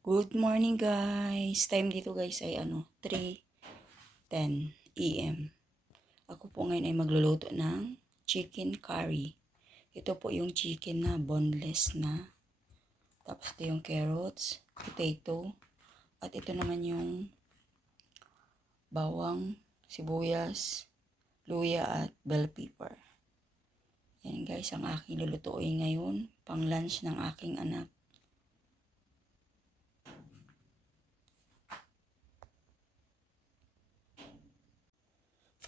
Good morning guys. Time dito guys ay 3:10 AM. Ako po ngayon ay magluluto ng chicken curry. Ito po yung chicken na boneless na. Tapos ito yung carrots, potato, at ito naman yung bawang, sibuyas, luya at bell pepper. Yan guys ang aking lulutuin ngayon, pang lunch ng aking anak.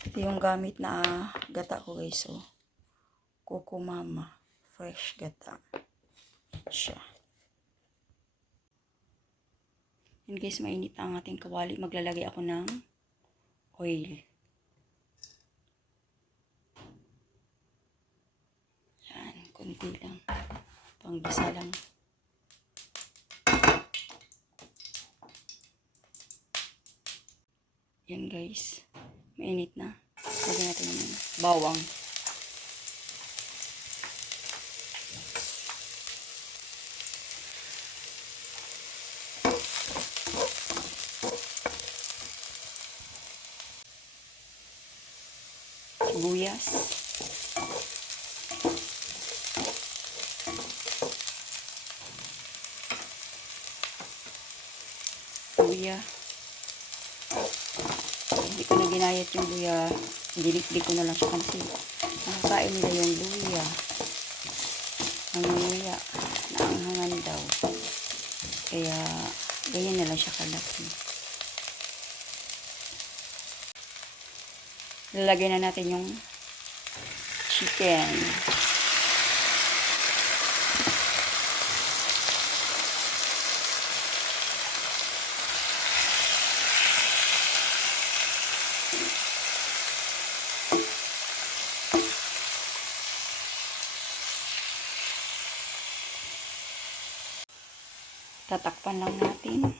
Ito yung gamit na gata ko guys, Coco Mama fresh gata siya. Yan guys, mainit ang ating kawali. Maglalagay ako ng oil. Yan, konti lang. Panggisa lang. Yan guys, mainit na. Lagyan natin yung bawang. Sibuyas. Luya. Hindi ko na ginayat yung luya. Dinikdik ko na lang siya kasi nakakain nila yung luya. Ang luya na anghangan daw. Kaya ganyan na lang siya kalaki. Lalagyan na natin yung chicken. Tatakpan lang natin.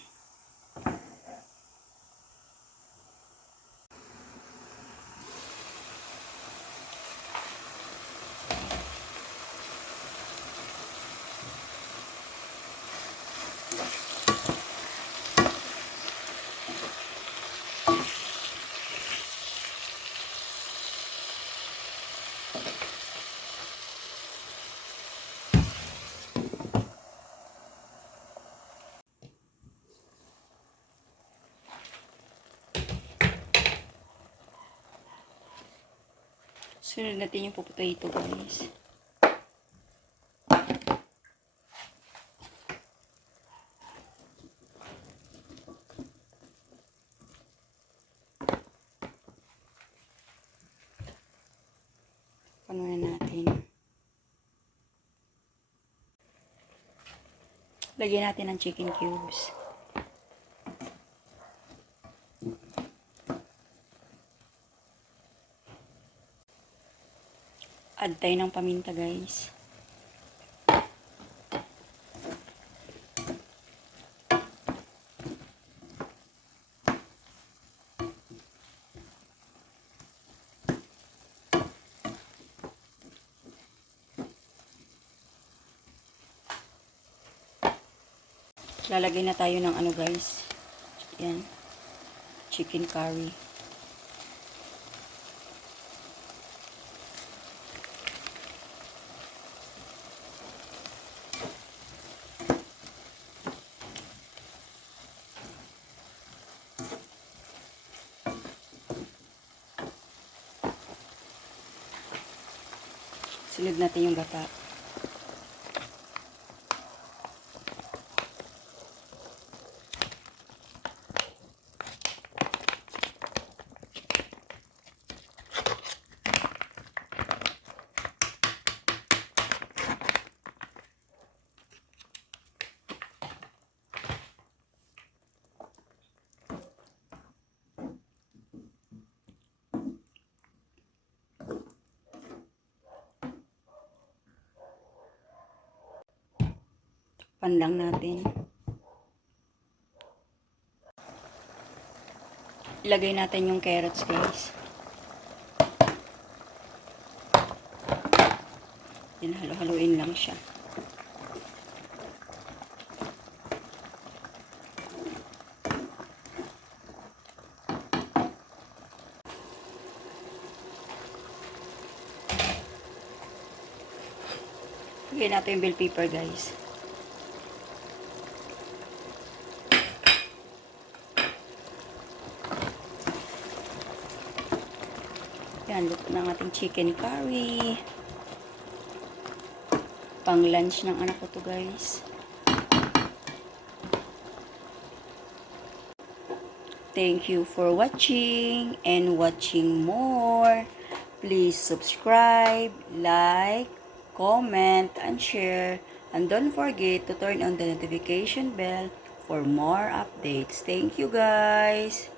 Sunod natin yung potato guys. Panuhin natin. Lagyan natin ng chicken cubes. Add tayo ng paminta guys. Lalagay na tayo ng guys. Yan. Chicken curry. Sunod natin yung gata. Pan lang natin. Ilagay natin yung carrots guys. Halo-haluin lang siya. Lagyan natin yung bell pepper, guys. Yan, luto na ang ating chicken curry. Pang lunch ng anak ko to, guys. Thank you for watching and watching more. Please subscribe, like, comment, and share. And don't forget to turn on the notification bell for more updates. Thank you, guys.